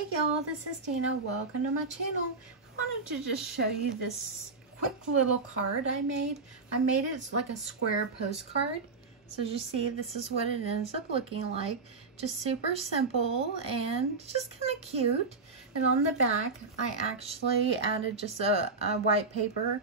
Hey y'all, this is Dina. Welcome to my channel. I wanted to just show you this quick little card I made. I made it like a square postcard. So as you see, this is what it ends up looking like. Just super simple and just kind of cute. And on the back, I actually added just a white paper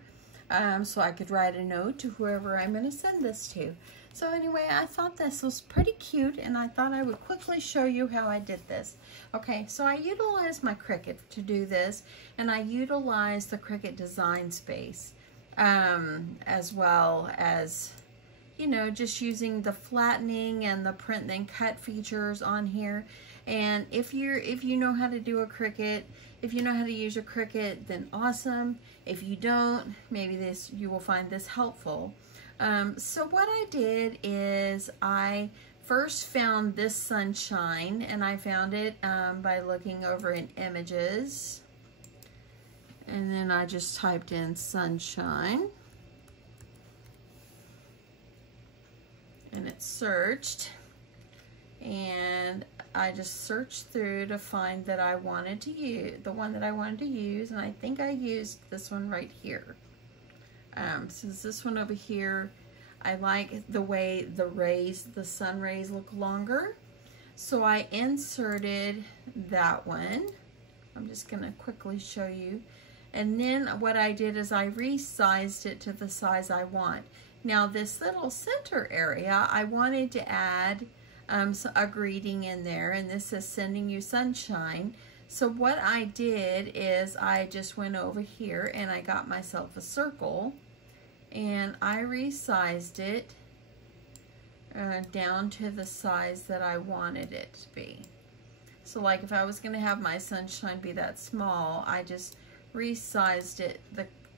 so I could write a note to whoever I'm going to send this to. So anyway, I thought this was pretty cute and I thought I would quickly show you how I did this. Okay, so I utilized my Cricut to do this, and I utilized the Cricut Design Space as well as, you know, just using the flattening and the print then cut features on here. And if you know how to do a Cricut, if you know how to use your Cricut, then awesome. If you don't, maybe you will find this helpful. So what I did is I first found this sunshine, and I found it by looking over in images, and then I just typed in sunshine and it searched, and I just searched through to find that I wanted to use the one that I wanted to use, and I think I used this one right here. Since this one over here, I like the way the sun rays look longer. So I inserted that one. I'm just gonna quickly show you. And then what I did is I resized it to the size I want. Now this little center area, I wanted to add a greeting in there, and this is sending you sunshine. So what I did is I just went over here and I got myself a circle, and I resized it down to the size that I wanted it to be. So like if I was going to have my sunshine be that small, I just resized it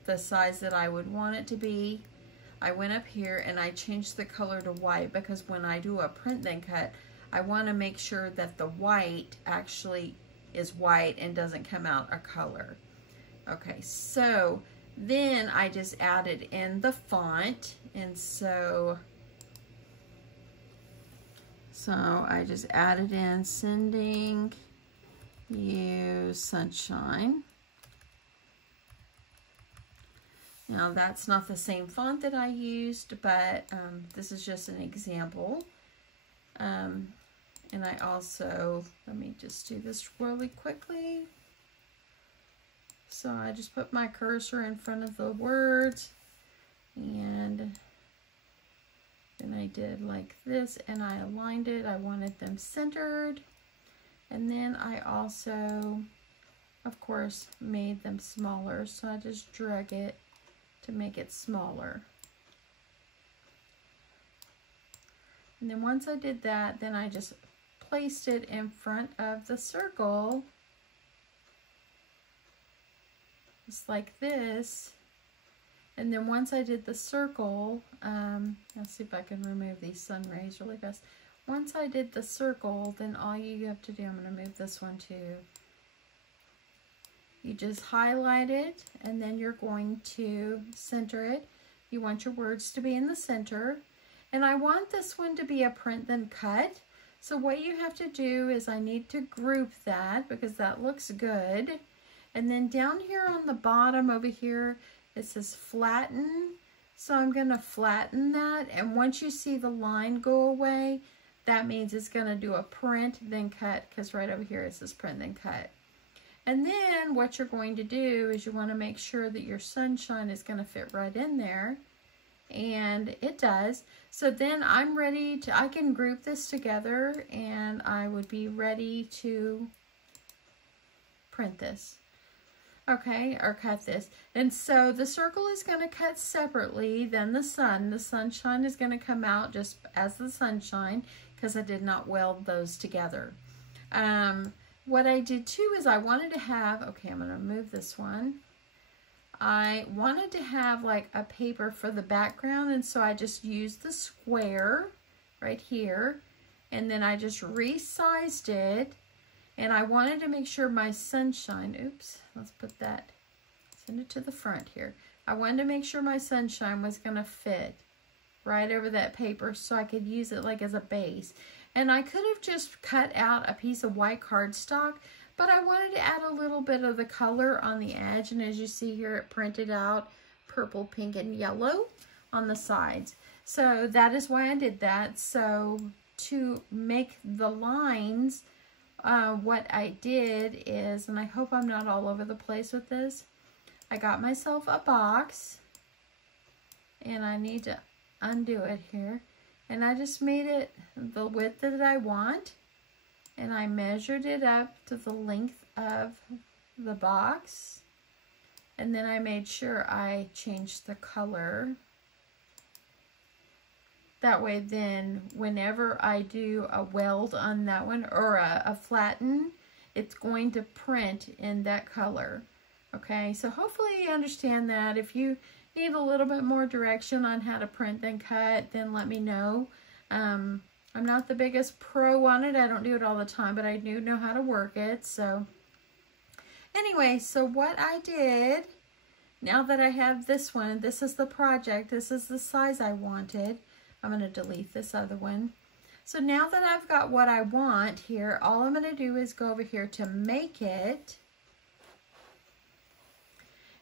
the size that I would want it to be. I went up here and I changed the color to white, because when I do a print then cut, I want to make sure that the white actually is white and doesn't come out a color. Okay, so then I just added in the font, and so I just added in sending you sunshine. Now that's not the same font that I used, but this is just an example. And I also, let me just do this really quickly. So I just put my cursor in front of the words, and then I did like this, and I aligned it. I wanted them centered. And then I also, of course, made them smaller. So I just drag it to make it smaller. And then once I did that, then I just placed it in front of the circle, just like this. And then once I did the circle, let's see if I can remove these sun rays really fast. Once I did the circle, then all you have to do, I'm going to move this one too. You just highlight it, and then you're going to center it. You want your words to be in the center. And I want this one to be a print then cut. So what you have to do is I need to group that, because that looks good. And then down here on the bottom over here, it says flatten. So I'm going to flatten that. And once you see the line go away, that means it's going to do a print then cut, because right over here it says print then cut. And then what you're going to do is you want to make sure that your sunshine is going to fit right in there. And it does. So then I'm ready to, I can group this together, and I would be ready to print this. Okay, or cut this. And so the circle is going to cut separately than the sun. The sunshine is going to come out just as the sunshine, because I did not weld those together. What I did too is I wanted to have, okay, I'm going to move this one. I wanted to have like a paper for the background, and so I just used the square right here, and then I just resized it, and I wanted to make sure my sunshine, oops, let's put that, send it to the front here. I wanted to make sure my sunshine was going to fit right over that paper so I could use it like as a base. And I could have just cut out a piece of white cardstock, but I wanted to add a little bit of the color on the edge. And as you see here, it printed out purple, pink, and yellow on the sides. So that is why I did that. So to make the lines, what I did is, and I hope I'm not all over the place with this, I got myself a box, and I need to undo it here. And I just made it the width that I want, and I measured it up to the length of the box. And then I made sure I changed the color. That way then, whenever I do a weld on that one, or a flatten, it's going to print in that color. Okay, so hopefully you understand that. If you need a little bit more direction on how to print then cut, then let me know. I'm not the biggest pro on it. I don't do it all the time, but I do know how to work it. So anyway, so what I did, now that I have this one, this is the project, this is the size I wanted. I'm going to delete this other one. So now that I've got what I want here, all I'm going to do is go over here to make it.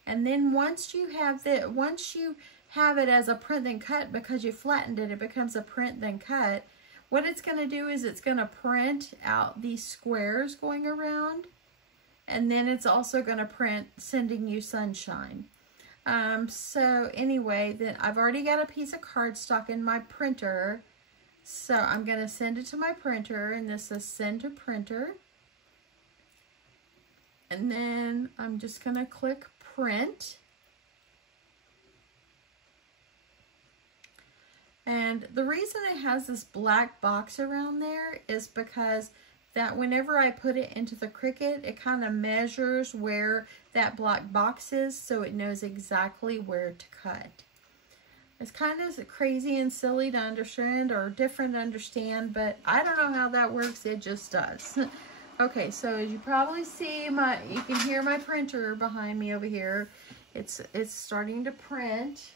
And then once you have it as a print then cut, because you flattened it, it becomes a print then cut. What it's going to do is it's going to print out these squares going around, and then it's also going to print Sending You Sunshine. So anyway, then I've already got a piece of cardstock in my printer, so I'm going to send it to my printer, and this is Send to Printer. And then I'm just going to click Print. And the reason it has this black box around there is because that whenever I put it into the Cricut, it kind of measures where that black box is, so it knows exactly where to cut. It's kind of crazy and silly to understand, or different to understand, but I don't know how that works. It just does. Okay, so as you probably see, you can hear my printer behind me over here. It's starting to print.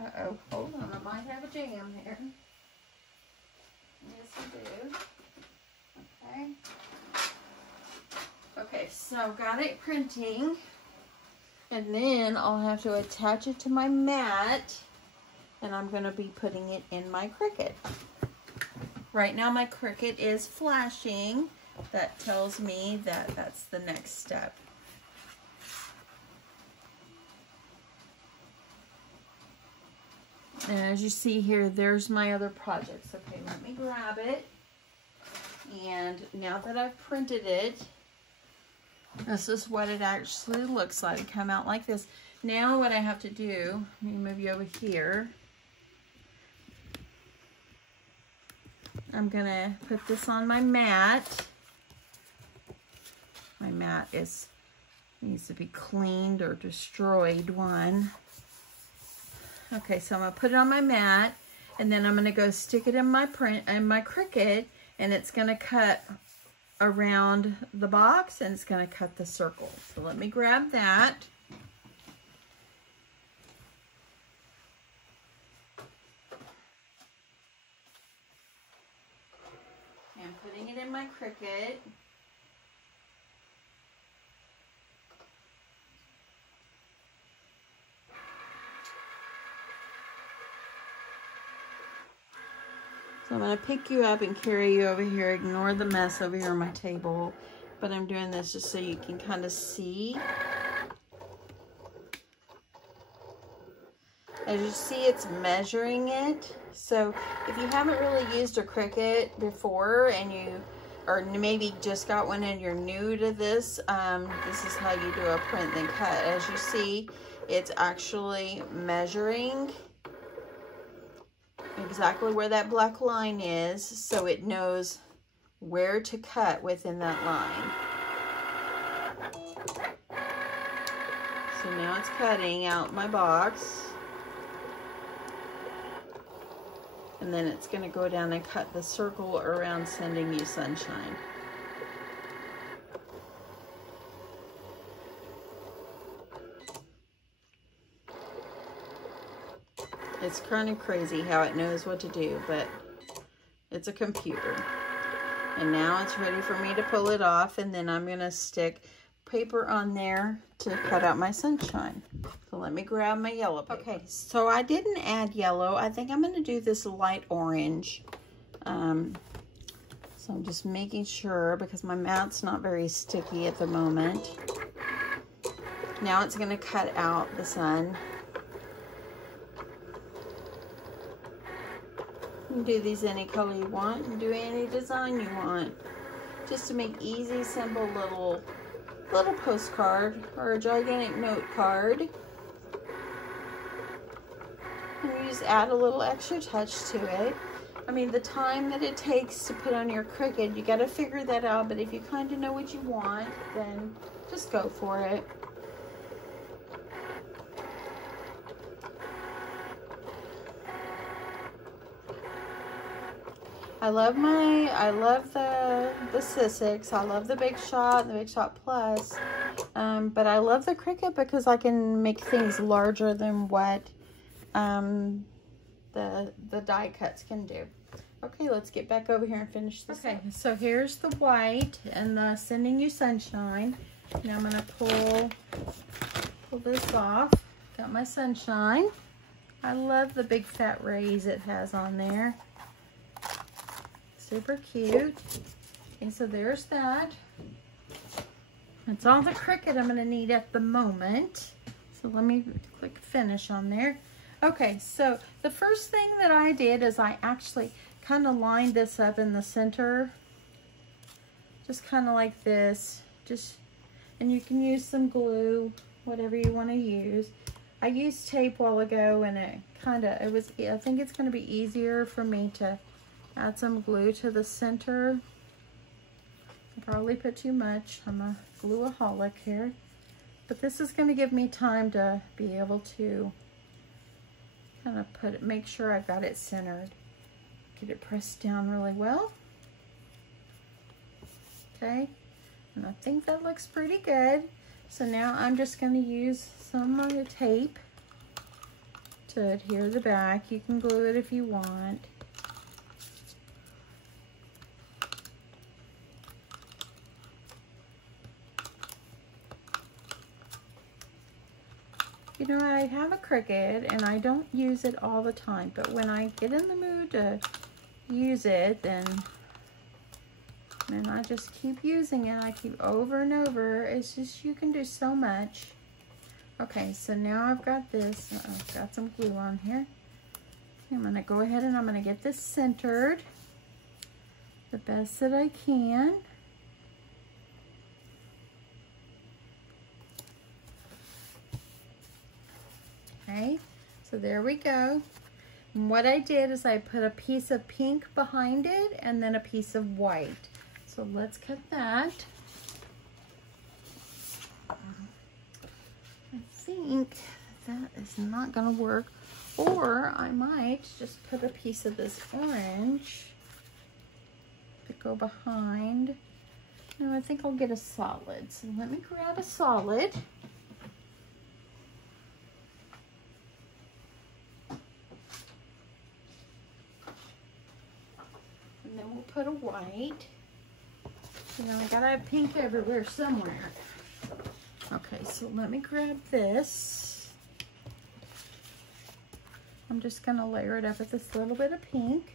Uh-oh, hold on, I might have a jam here. Yes, I do. Okay. Okay, so got it printing. And then I'll have to attach it to my mat. And I'm going to be putting it in my Cricut. Right now my Cricut is flashing. That tells me that that's the next step. And as you see here, there's my other projects. Okay, let me grab it. And now that I've printed it, this is what it actually looks like. It come out like this. Now what I have to do, let me move you over here. I'm gonna put this on my mat. My mat needs to be cleaned or destroyed one. Okay, so I'm gonna put it on my mat, and then I'm gonna go stick it in my Cricut, and it's gonna cut around the box, and it's gonna cut the circle. So let me grab that. I'm putting it in my Cricut. So I'm going to pick you up and carry you over here. Ignore the mess over here on my table. But I'm doing this just so you can kind of see. As you see, it's measuring it. So if you haven't really used a Cricut before, and or maybe just got one and you're new to this, this is how you do a print then cut. As you see, it's actually measuring exactly where that black line is, so it knows where to cut within that line. So now it's cutting out my box. And then it's going to go down and cut the circle around Sending You Sunshine. It's kind of crazy how it knows what to do, but it's a computer. And now it's ready for me to pull it off, and then I'm gonna stick paper on there to cut out my sunshine. So let me grab my yellow paper. Okay, so I didn't add yellow. I think I'm gonna do this light orange. So I'm just making sure because my mat's not very sticky at the moment. Now it's gonna cut out the sun. You can do these any color you want and do any design you want. Just to make easy, simple little postcard or a gigantic note card. And you just add a little extra touch to it. I mean, the time that it takes to put on your Cricut, you got to figure that out, but if you kind of know what you want, then just go for it. I love the Sizzix. I love the Big Shot, the Big Shot Plus. But I love the Cricut because I can make things larger than what the die cuts can do. Okay, let's get back over here and finish this. Okay, so here's the white and the Sending You Sunshine. Now I'm gonna pull this off. Got my sunshine. I love the big fat rays it has on there. Super cute. And so there's that. That's all the Cricut I'm gonna need at the moment. So let me click finish on there. Okay, so the first thing that I did is I actually kind of lined this up in the center. Just kind of like this. And you can use some glue, whatever you want to use. I used tape a while ago and I think it's going to be easier for me to add some glue to the center. I probably put too much. I'm a glueaholic here. But this is going to give me time to be able to kind of make sure I've got it centered. Get it pressed down really well. Okay, and I think that looks pretty good. So now I'm just going to use some of the tape to adhere the back. You can glue it if you want. You know, I have a Cricut and I don't use it all the time, but when I get in the mood to use it, then I just keep using it. I keep over and over. It's just, you can do so much. Okay, so now I've got this. I've got some glue on here. I'm going to go ahead and I'm going to get this centered the best that I can. Okay, so there we go. And what I did is I put a piece of pink behind it and then a piece of white. So let's cut that. I think that is not going to work. Or I might just put a piece of this orange to go behind. No, I think I'll get a solid. So let me grab a solid. And then we'll put a white. You know, I gotta have pink everywhere somewhere. Okay, so let me grab this. I'm just gonna layer it up with this little bit of pink.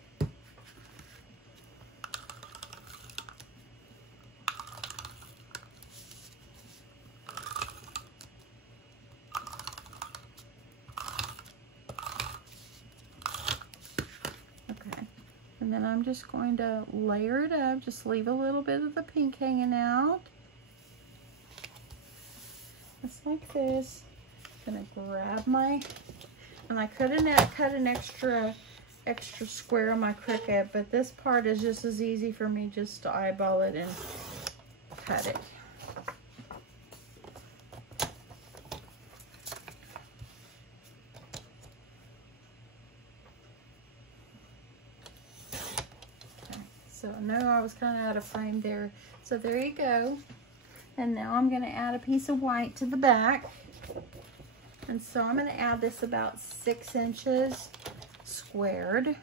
And then I'm just going to layer it up, just leave a little bit of the pink hanging out. Just like this. I'm gonna grab and I could have cut an extra square on my Cricut, but this part is just as easy for me just to eyeball it and cut it. So I know I was kind of out of frame there. So there you go. And now I'm going to add a piece of white to the back. And so I'm going to add this about 6 inches squared.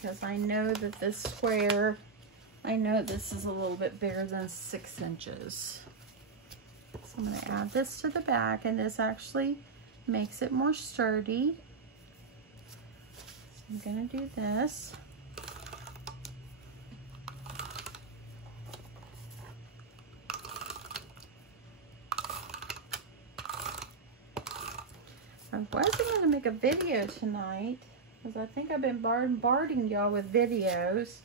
because I know that this square, I know this is a little bit bigger than 6 inches. So I'm going to add this to the back, and this actually makes it more sturdy. So I'm going to do this. I wasn't going to make a video tonight because I think I've been bombarding y'all with videos,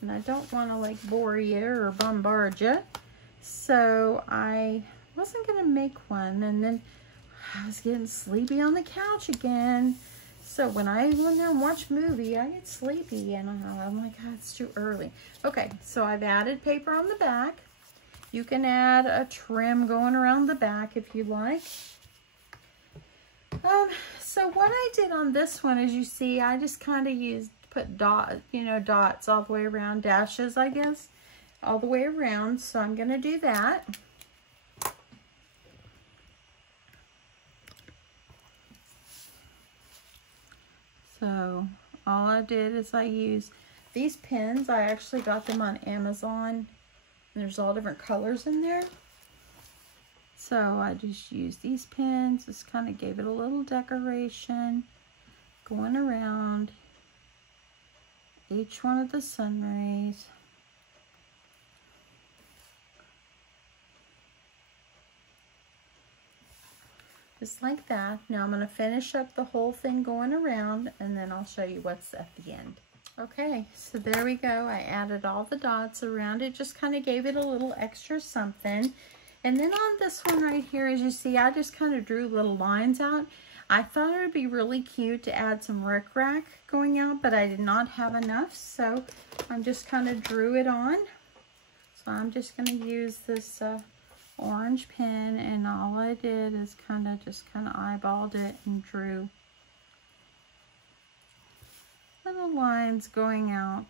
and I don't want to like bore you or bombard you. So I wasn't going to make one, and then I was getting sleepy on the couch again. So when I go in there and watch a movie, I get sleepy, and I'm like, God, it's too early. Okay, so I've added paper on the back. You can add a trim going around the back if you like. So what I did on this one, as you see, I just kind of put dots all the way around, dashes, I guess, all the way around. So I'm going to do that. So all I did is I used these pins. I actually got them on Amazon, and there's all different colors in there. So I just used these pins, just kind of gave it a little decoration, going around each one of the sun rays. Just like that. Now I'm going to finish up the whole thing going around, and then I'll show you what's at the end. Okay, so there we go. I added all the dots around it, just kind of gave it a little extra something. And then on this one right here, as you see, I just kind of drew little lines out. I thought it would be really cute to add some rickrack going out, but I did not have enough, so I'm just kind of drew it on. So I'm just going to use this orange pen, and all I did is just kind of eyeballed it and drew little lines going out.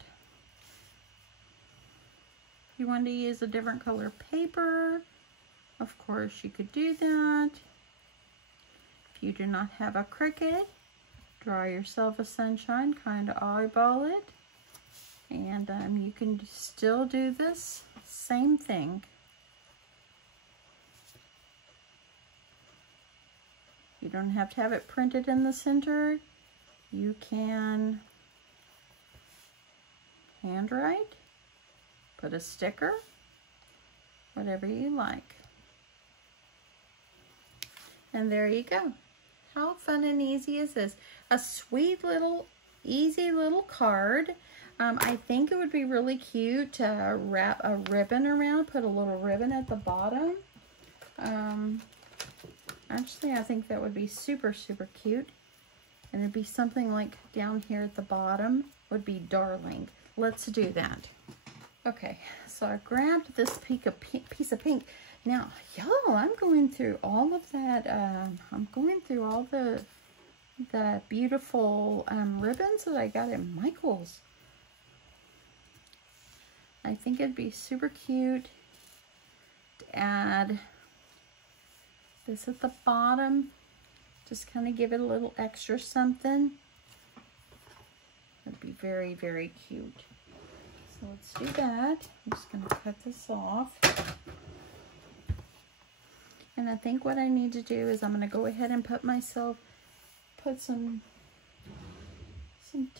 If you want to use a different color paper, of course you could do that. If you do not have a Cricut, draw yourself a sunshine, kind of eyeball it, and you can still do this same thing. You don't have to have it printed in the center. You can handwrite, put a sticker, whatever you like. And there you go. How fun and easy is this? A sweet little, easy little card. I think it would be really cute to wrap a ribbon around, put a little ribbon at the bottom. Actually, I think that would be super, super cute. And it'd be something like down here at the bottom would be darling. Let's do that. Okay, so I grabbed this piece of pink. Now, y'all, I'm going through all of that. I'm going through all the beautiful ribbons that I got at Michael's. I think it'd be super cute to add this at the bottom. Just kind of give it a little extra something. It'd be very, very cute. So let's do that. I'm just going to cut this off. And I think what I need to do is I'm going to go ahead and put some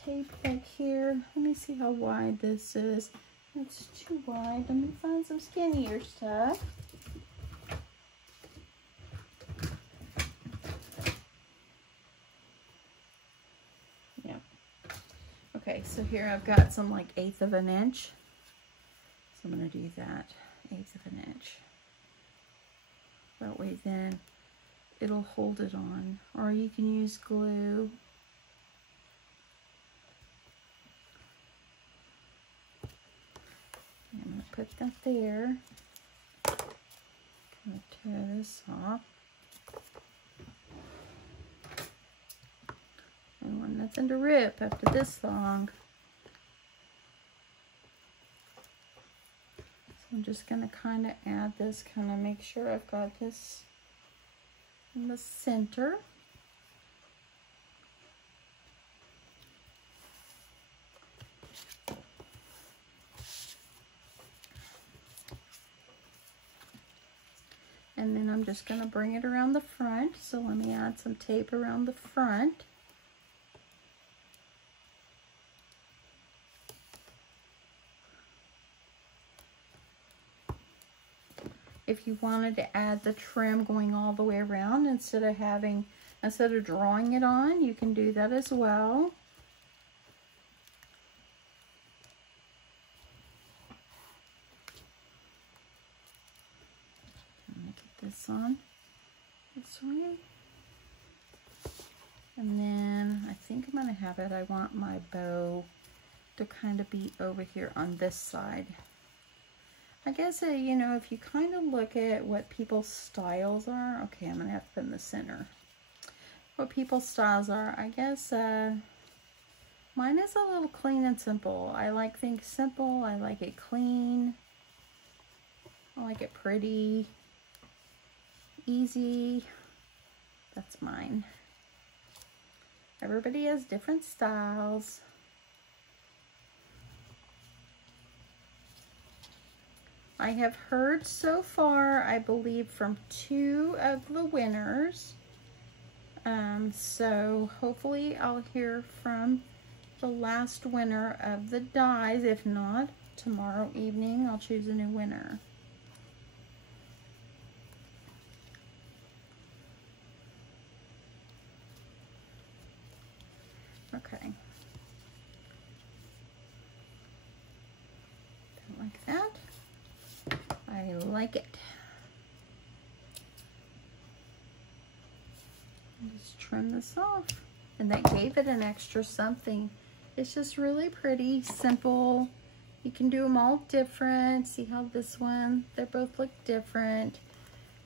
tape back here. Let me see how wide this is. It's too wide. Let me find some skinnier stuff. Yeah. Okay, so here I've got some like 1/8 of an inch. So I'm going to do that, 1/8 of an inch. That way then it'll hold it on. Or you can use glue. I'm going to put that there. I'm going to tear this off. I want nothing to rip after this long. I'm just going to kind of add this, kind of make sure I've got this in the center. And then I'm just going to bring it around the front. So let me add some tape around the front. If you wanted to add the trim going all the way around instead of drawing it on, you can do that as well. I'm gonna get this on this way. And then I think I'm gonna have it, I want my bow to kind of be over here on this side. I guess, you know, if you kind of look at what people's styles are, okay, I'm going to have to put in the center. What people's styles are, I guess, mine is a little clean and simple. I like things simple, I like it clean, I like it pretty, easy. That's mine. Everybody has different styles. I have heard so far, I believe, from 2 of the winners. So hopefully I'll hear from the last winner of the dies. If not, tomorrow evening I'll choose a new winner. Okay. Like that. I like it. Just trim this off. And that gave it an extra something. It's just really pretty, simple. You can do them all different. See how this one, they both look different.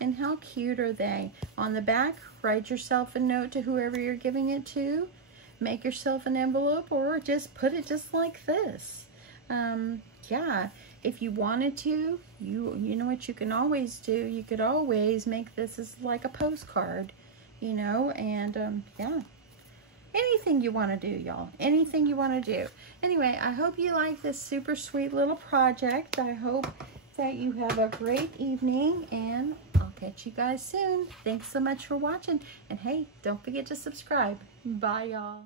And how cute are they? On the back, write yourself a note to whoever you're giving it to. Make yourself an envelope or just put it just like this. Yeah. If you wanted to, you know what you can always do. You could always make this as like a postcard, you know, and yeah. Anything you want to do, y'all. Anything you want to do. Anyway, I hope you like this super sweet little project. I hope that you have a great evening, and I'll catch you guys soon. Thanks so much for watching. And hey, don't forget to subscribe. Bye, y'all.